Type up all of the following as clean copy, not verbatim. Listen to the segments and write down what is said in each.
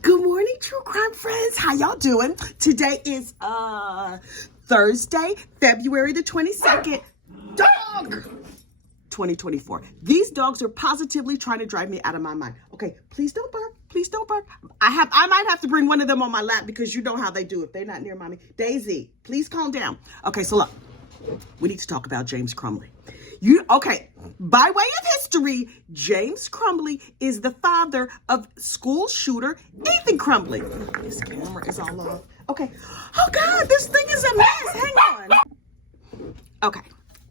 Good morning, true crime friends. How y'all doing? Today is Thursday, February the 22nd. Dog! 2024. These dogs are positively trying to drive me out of my mind. Okay, please don't bark. Please don't bark. I might have to bring one of them on my lap because you know how they do if they're not near mommy. Daisy, please calm down. Okay, so look, we need to talk about James Crumbley. By way of history, James Crumbley is the father of school shooter Ethan Crumbley. This camera is all off. Okay. Oh God, this thing is a mess. Hang on. Okay,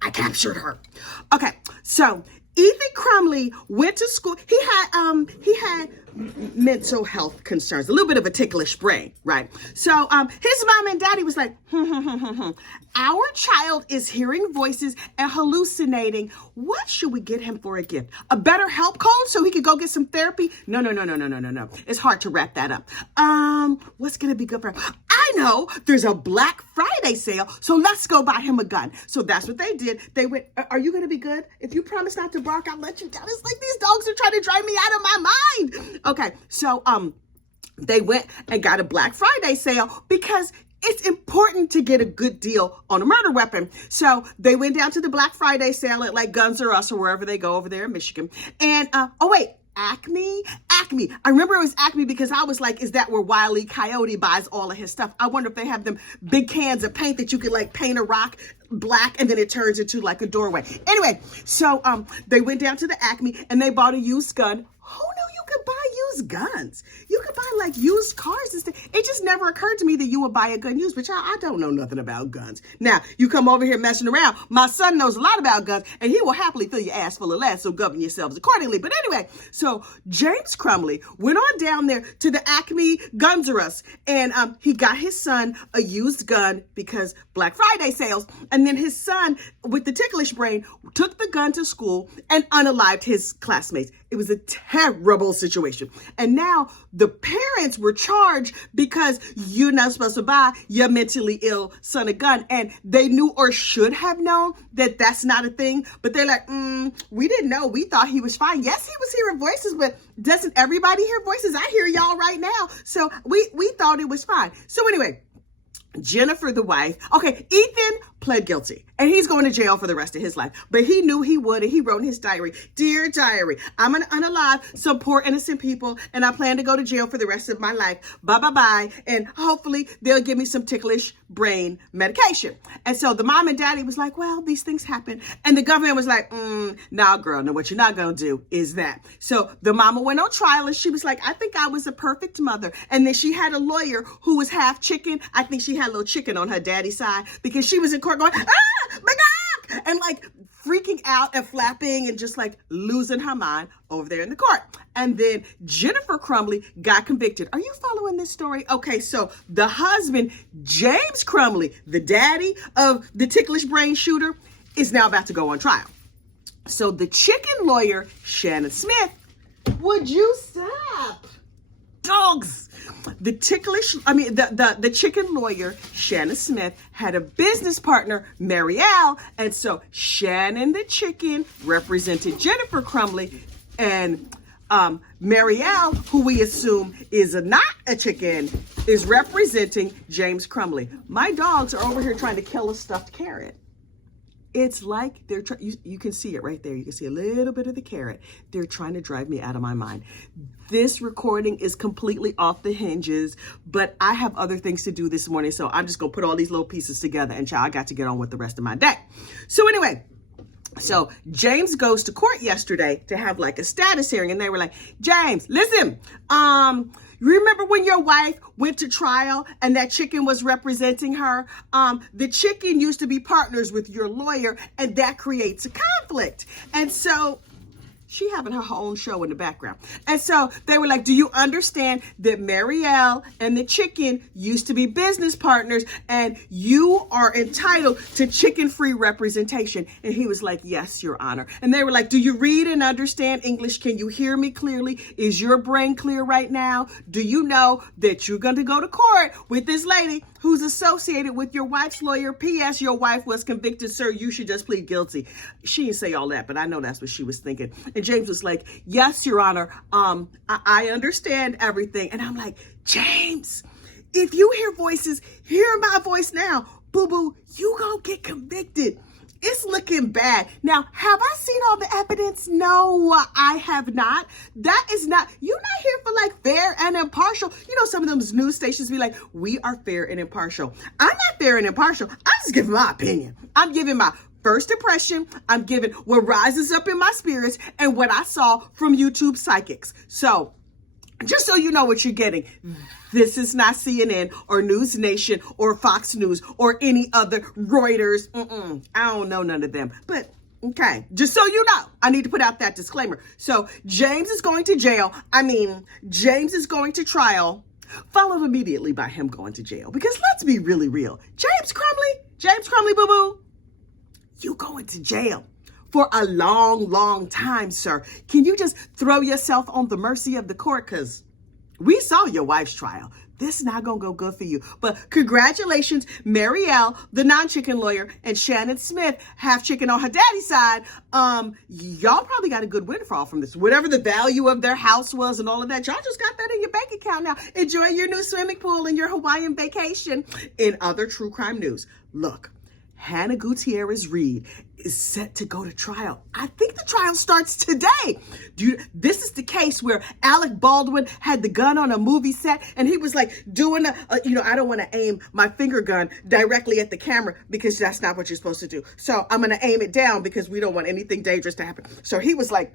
I captured her. Okay, so Ethan Crumbley went to school. He had mental health concerns, a little bit of a ticklish brain, right? So his mom and daddy was like, our child is hearing voices and hallucinating. What should we get him for a gift? A better help code so he could go get some therapy? No. It's hard to wrap that up. What's gonna be good for him? I know, there's a Black Friday sale, so let's go buy him a gun. So that's what they did. They went, are you gonna be good? If you promise not to bark, I'll let you down. It's like these dogs are trying to drive me out of my mind. Okay, so they went and got a Black Friday sale because it's important to get a good deal on a murder weapon. So they went down to the Black Friday sale at like Guns R Us or wherever they go over there in Michigan. And Acme. I remember it was Acme because I was like, is that where Wile E. Coyote buys all of his stuff? I wonder if they have them big cans of paint that you could like paint a rock black and then it turns into like a doorway. Anyway, so they went down to the Acme and they bought a used gun. Who knew you could buy used guns? You could buy like used cars and stuff. It just never occurred to me that you would buy a gun used, but y'all, I don't know nothing about guns. Now, you come over here messing around. My son knows a lot about guns and he will happily fill your ass full of lead, so govern yourselves accordingly. But anyway, so James Crumbley went on down there to the Acme Guns R Us and he got his son a used gun because Black Friday sales. And then his son, with the ticklish brain, took the gun to school and unalived his classmates. It was a terrible situation. And now the parents were charged because you're not supposed to buy your mentally ill son a gun. And they knew or should have known that that's not a thing. But they're like, we didn't know. We thought he was fine. Yes, he was hearing voices, but doesn't everybody hear voices? I hear y'all right now. So we thought it was fine. So anyway, Jennifer, the wife, Ethan pled guilty and he's going to jail for the rest of his life, but he knew he would and he wrote in his diary, "Dear diary, I'm going to unalive some poor innocent people and I plan to go to jail for the rest of my life. Bye. And hopefully they'll give me some ticklish brain medication." And so the mom and daddy was like, well, these things happen. And the government was like, nah, girl, no, what you're not going to do is that. So the mama went on trial and she was like, I think I was a perfect mother. And then she had a lawyer who was half chicken. I think she had a little chicken on her daddy's side because she was in court going, my God, and like freaking out and flapping and just like losing her mind over there in the court. And then Jennifer Crumbley got convicted. Are you following this story? Okay, so the husband, James Crumbley, the daddy of the ticklish brain shooter, is now about to go on trial. So the chicken lawyer, Shannon Smith, would you stop? Dogs. The chicken lawyer, Shannon Smith, had a business partner, Marielle. And so Shannon the chicken represented Jennifer Crumbley, and Marielle, who we assume is not a chicken, is representing James Crumbley. My dogs are over here trying to kill a stuffed carrot. It's like they're you can see it right there. You can see a little bit of the carrot. They're trying to drive me out of my mind. This recording is completely off the hinges, but I have other things to do this morning. So I'm just going to put all these little pieces together and I got to get on with the rest of my day. So anyway, so James goes to court yesterday to have like a status hearing. And they were like, James, listen, remember when your wife went to trial and that chicken was representing her? The chicken used to be partners with your lawyer and that creates a conflict. And so she having her own show in the background. And so they were like, do you understand that Marielle and the chicken used to be business partners and you are entitled to chicken-free representation? And he was like, yes, Your Honor. And they were like, do you read and understand English? Can you hear me clearly? Is your brain clear right now? Do you know that you're going to go to court with this lady who's associated with your wife's lawyer? P.S. Your wife was convicted, sir. You should just plead guilty. She didn't say all that, but I know that's what she was thinking. And And James was like, yes, Your Honor, I understand everything. And I'm like, James, if you hear voices, hear my voice now. Boo-boo, you gonna get convicted. It's looking bad. Now, have I seen all the evidence? No, I have not. That is not, you're not here for like fair and impartial. You know, some of those news stations be like, we are fair and impartial. I'm not fair and impartial. I'm just giving my opinion. I'm giving my first impression. I'm giving what rises up in my spirits and what I saw from YouTube psychics. So, just so you know what you're getting, this is not CNN or News Nation or Fox News or any other Reuters. I don't know none of them. But, okay, just so you know, I need to put out that disclaimer. So, James is going to jail. James is going to trial, followed immediately by him going to jail. Because let's be really real. James Crumbley, boo-boo, you going to jail for a long, long time, sir. Can you just throw yourself on the mercy of the court? Because we saw your wife's trial. This is not going to go good for you. But congratulations, Marielle, the non-chicken lawyer, and Shannon Smith, half chicken on her daddy's side. Y'all probably got a good windfall from this. Whatever the value of their house was and all of that, y'all just got that in your bank account now. Enjoy your new swimming pool and your Hawaiian vacation. In other true crime news, look, Hannah Gutierrez Reed is set to go to trial. I think the trial starts today. This is the case where Alec Baldwin had the gun on a movie set and he was like doing I don't want to aim my finger gun directly at the camera because that's not what you're supposed to do. So I'm going to aim it down because we don't want anything dangerous to happen. So he was like,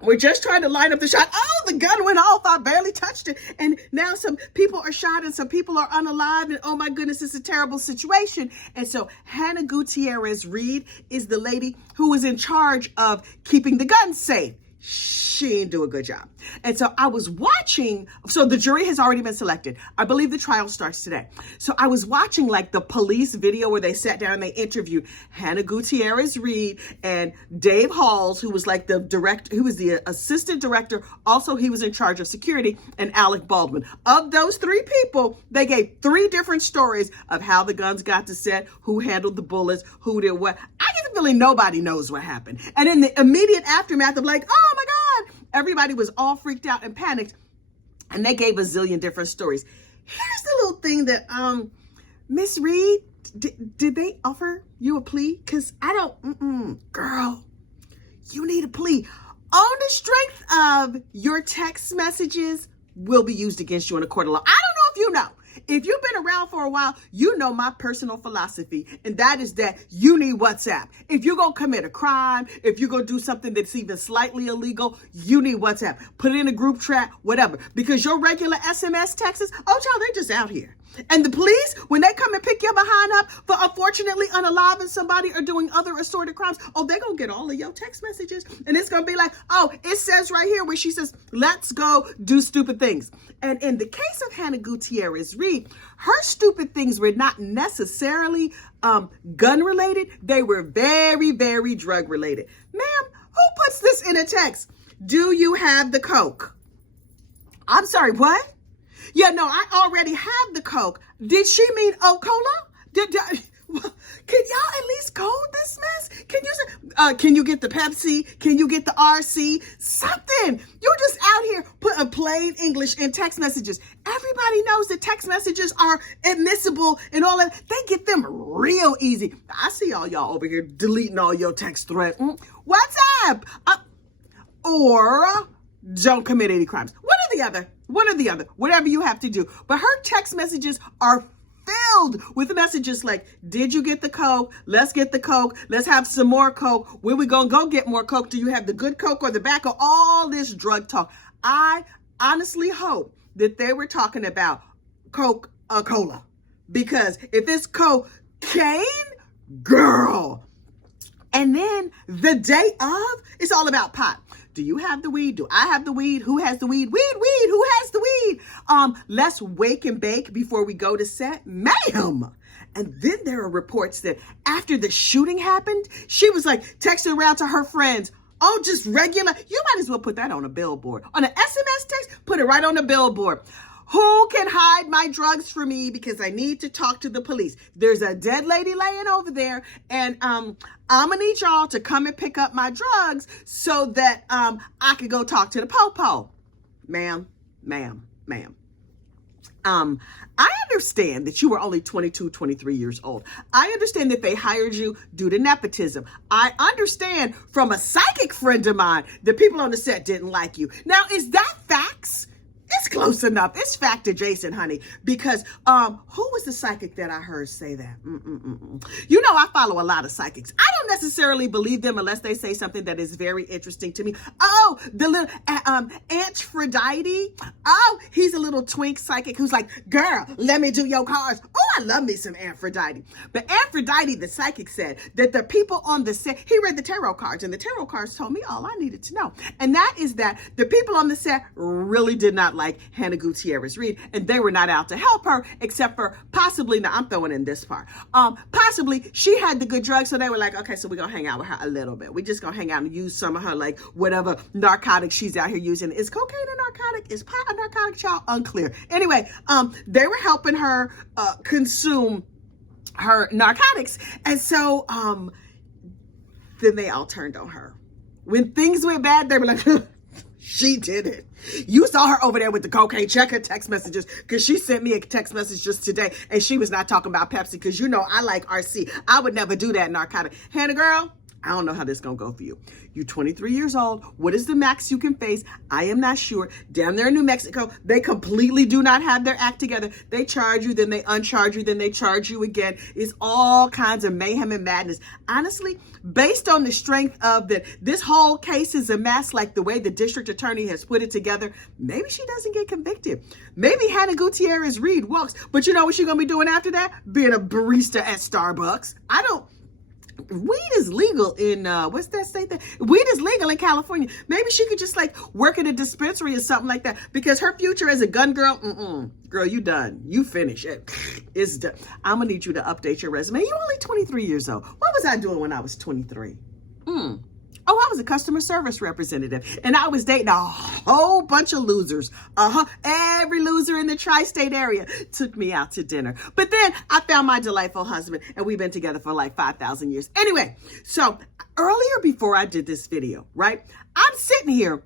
we're just trying to line up the shot. Oh, the gun went off. I barely touched it. And now some people are shot and some people are unalived. And oh my goodness, it's a terrible situation. And so Hannah Gutierrez Reed is the lady who was in charge of keeping the guns safe. She didn't do a good job. And so I was watching, so the jury has already been selected. I believe the trial starts today. So I was watching like the police video where they sat down and they interviewed Hannah Gutierrez Reed and Dave Halls, who was like the director, who was the assistant director. Also, he was in charge of security, and Alec Baldwin. Of those three people, they gave three different stories of how the guns got to set, who handled the bullets, who did what. I get the feeling nobody knows what happened. And in the immediate aftermath of like, oh my God, everybody was all freaked out and panicked, and they gave a zillion different stories. Here's the little thing that, Miss Reed, did they offer you a plea? Because I don't, girl, you need a plea. On the strength of your text messages will be used against you in a court of law. I don't know if you know. If you've been around for a while, you know my personal philosophy, and that is that you need WhatsApp. If you're going to commit a crime, if you're going to do something that's even slightly illegal, you need WhatsApp. Put it in a group chat, whatever. Because your regular SMS texts, oh, child, they're just out here. And the police, when they come and pick your behind up for unfortunately unaliving somebody or doing other assorted crimes, oh, they're going to get all of your text messages. And it's going to be like, oh, it says right here where she says, let's go do stupid things. And in the case of Hannah Gutierrez Reed, her stupid things were not necessarily gun related. They were very, very drug related. Ma'am, who puts this in a text? Do you have the coke? I'm sorry, what? Yeah, no, I already have the Coke. Did she mean Cola? Can y'all at least code this mess? Can you say, can you get the Pepsi? Can you get the RC? Something. You're just out here putting plain English in text messages. Everybody knows that text messages are admissible and all that. They get them real easy. I see all y'all over here deleting all your text threads. What's up? Or don't commit any crimes. One or the other, whatever you have to do. But her text messages are filled with messages like, did you get the Coke? Let's get the Coke. Let's have some more Coke. Where we gonna go get more Coke? Do you have the good Coke or the bad Coke? All this drug talk. I honestly hope that they were talking about Coca-Cola. Because if it's cocaine, girl. And then the day of, it's all about pot. Do you have the weed? Do I have the weed? Who has the weed? Weed, who has the weed? Let's wake and bake before we go to set. Ma'am. And then there are reports that after the shooting happened, she was like texting around to her friends. Oh, just regular. You might as well put that on a billboard. On an SMS text, put it right on the billboard. Who can hide my drugs for me because I need to talk to the police? There's a dead lady laying over there, and I'm gonna need y'all to come and pick up my drugs so that I could go talk to the po-po. Ma'am. I understand that you were only 22, 23 years old. I understand that they hired you due to nepotism. I understand from a psychic friend of mine that people on the set didn't like you. Now, is that facts? It's close enough. It's fact adjacent, honey. Because who was the psychic that I heard say that? You know, I follow a lot of psychics. I don't necessarily believe them unless they say something that is very interesting to me. Oh, the little Aphrodite. Oh, he's a little twink psychic who's like, girl, let me do your cards. Oh, I love me some Aphrodite. But Aphrodite, the psychic, said that the people on the set, he read the tarot cards, and the tarot cards told me all I needed to know. And that is that the people on the set really did not like Hannah Gutierrez Reed, and they were not out to help her, except for possibly, now I'm throwing in this part, possibly she had the good drugs, so they were like, okay, so we're gonna hang out with her a little bit. We're just gonna hang out and use some of her, like, whatever narcotics she's out here using. Is cocaine a narcotic? Is pot a narcotic, child? Unclear. Anyway, they were helping her consume her narcotics, and so then they all turned on her. When things went bad, they were like, she did it. You saw her over there with the cocaine. Check her text messages, because she sent me a text message just today, and she was not talking about Pepsi, because you know I like RC. I would never do that narcotic. Hannah girl, I don't know how this is going to go for you. You're 23 years old. What is the max you can face? I am not sure. Down there in New Mexico, they completely do not have their act together. They charge you, then they uncharge you, then they charge you again. It's all kinds of mayhem and madness. Honestly, based on the strength of this whole case is a mess, like the way the district attorney has put it together, maybe she doesn't get convicted. Maybe Hannah Gutierrez Reed walks. But you know what she's going to be doing after that? Being a barista at Starbucks. Weed is legal in, what's that state that? Weed is legal in California. Maybe she could just like work at a dispensary or something like that, because her future as a gun girl, girl, you done. You finish it. It's done. I'm gonna need you to update your resume. You're only 23 years old. What was I doing when I was 23? Oh, I was a customer service representative, and I was dating a whole bunch of losers. Every loser in the tri-state area took me out to dinner. But then I found my delightful husband, and we've been together for like 5,000 years. Anyway, so earlier before I did this video, right, I'm sitting here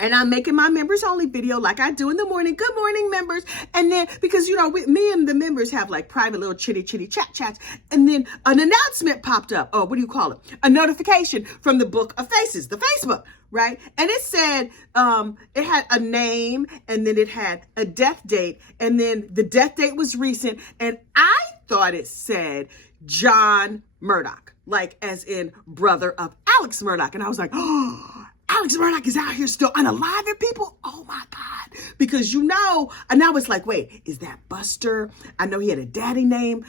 and I'm making my members only video like I do in the morning. Good morning, members. And then, because, you know, me and the members have like private little chitty chats. And then an announcement popped up. Oh, what do you call it? A notification from the Book of Faces, the Facebook, right? And it said, it had a name, and then it had a death date. And then the death date was recent. And I thought it said John Murdaugh, like as in brother of Alex Murdaugh. And I was like, oh, Alex Murdaugh is out here still unaliving people? Oh my God. Because you know, and I was like, wait, is that Buster? I know he had a daddy name.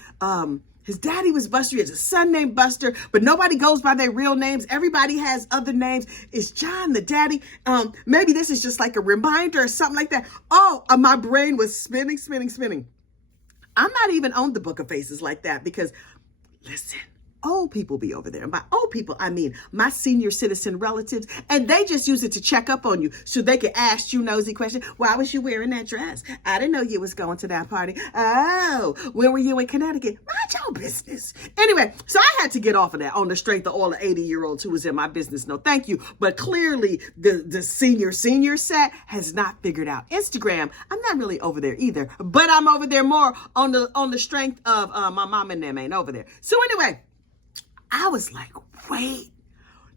His daddy was Buster. He has a son named Buster, but nobody goes by their real names. Everybody has other names. Is John the daddy? Maybe this is just like a reminder or something like that. Oh, my brain was spinning. I'm not even on the Book of Faces like that, because listen, old people be over there. And by old people, I mean my senior citizen relatives, and they just use it to check up on you so they can ask you nosy questions. Why was you wearing that dress? I didn't know you was going to that party. Oh, when were you in Connecticut? Mind your business. Anyway, so I had to get off of that on the strength of all the 80-year-olds who was in my business. No, thank you. But clearly the senior set has not figured out Instagram. I'm not really over there either, but I'm over there more on the strength of my mom and them ain't over there. So anyway, I was like, wait,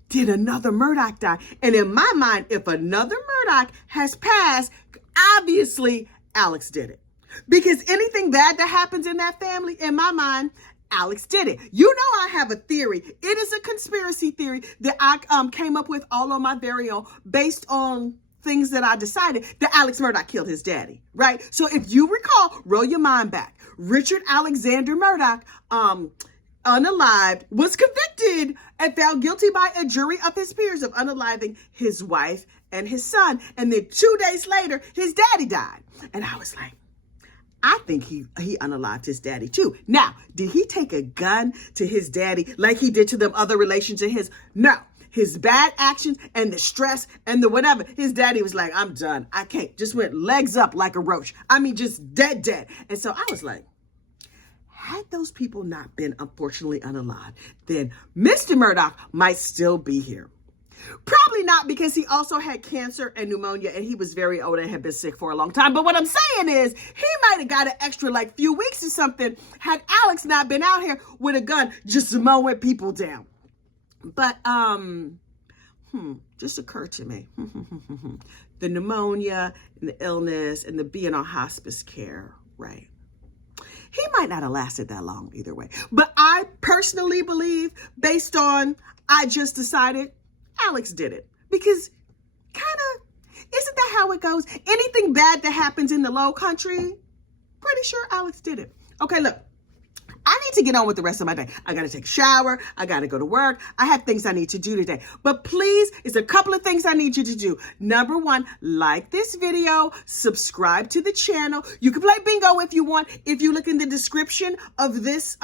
did another Murdaugh die? And in my mind, if another Murdaugh has passed, obviously Alex did it. Because anything bad that happens in that family, in my mind, Alex did it. You know, I have a theory. It is a conspiracy theory that I came up with all on my very own, based on things that I decided that Alex Murdaugh killed his daddy, right? So if you recall, roll your mind back. Richard Alexander Murdaugh, unalived, was convicted and found guilty by a jury of his peers of unaliving his wife and his son. And then 2 days later, his daddy died. And I was like, I think he unalived his daddy too. Now, did he take a gun to his daddy like he did to them other relations of his? No. his bad actions and the stress and the whatever, his daddy was like, I'm done. I can't. Just went legs up like a roach. I mean, just dead. And so I was like, had those people not been unfortunately unalived, then Mr. Murdaugh might still be here. Probably not, because he also had cancer and pneumonia and he was very old and had been sick for a long time. But what I'm saying is he might have got an extra like few weeks or something had Alex not been out here with a gun just mowing people down. But just occurred to me, the pneumonia and the illness and the being on hospice care, right? He might not have lasted that long either way. But I personally believe, based on I just decided, Alex did it. Because kind of, isn't that how it goes? Anything bad that happens in the low country, pretty sure Alex did it. Okay, look. I need to get on with the rest of my day. I got to take a shower. I got to go to work. I have things I need to do today. But please, it's a couple of things I need you to do. Number one, like this video, subscribe to the channel. You can play bingo if you want. If you look in the description of this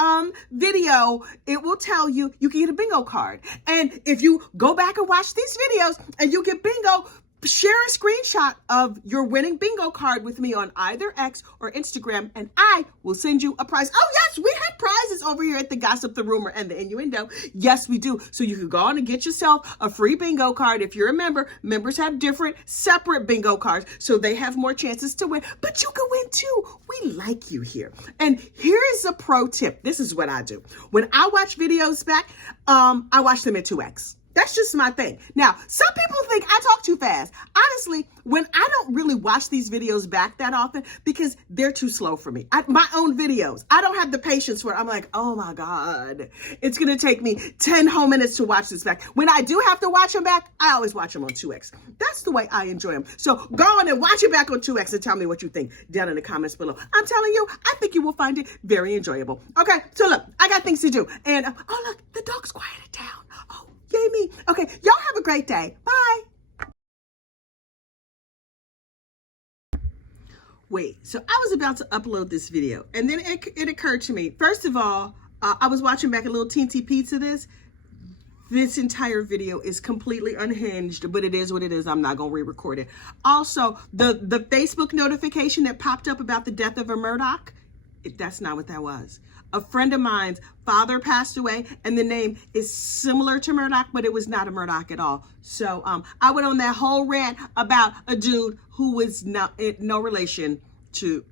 video, it will tell you you can get a bingo card. And if you go back and watch these videos and you get bingo, share a screenshot of your winning bingo card with me on either X or Instagram, and I will send you a prize. Oh, yes, we have prizes over here at the Gossip, the Rumor, and the Innuendo. Yes, we do. So you can go on and get yourself a free bingo card. If you're a member, members have different, separate bingo cards, so they have more chances to win. But you can win, too. We like you here. And here's a pro tip. This is what I do. When I watch videos back, I watch them at 2X. That's just my thing. Now, some people think I talk too fast. Honestly, when I don't really watch these videos back that often because they're too slow for me. My own videos, I don't have the patience for it. I'm like, oh my God, it's going to take me 10 whole minutes to watch this back. When I do have to watch them back, I always watch them on 2X. That's the way I enjoy them. So go on and watch it back on 2X and tell me what you think down in the comments below. I'm telling you, I think you will find it very enjoyable. Okay, so look, I got things to do. And oh, look, the dog's quieted down. Oh, yay me. Okay, y'all have a great day. Bye. Wait, so I was about to upload this video, and then it occurred to me. First of all, I was watching back a little teensy piece of this. This entire video is completely unhinged, but it is what it is. I'm not going to re-record it. Also, the Facebook notification that popped up about the death of a Murdaugh, that's not what that was. A friend of mine's father passed away, and the name is similar to Murdaugh, but it was not a Murdaugh at all. So I went on that whole rant about a dude who was no relation to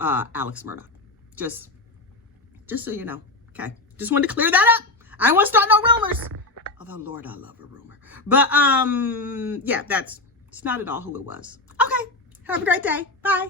Alex Murdaugh. Just so you know. Okay. Just wanted to clear that up. I don't want to start no rumors. Although, Lord, I love a rumor. But yeah, it's not at all who it was. Okay. Have a great day. Bye.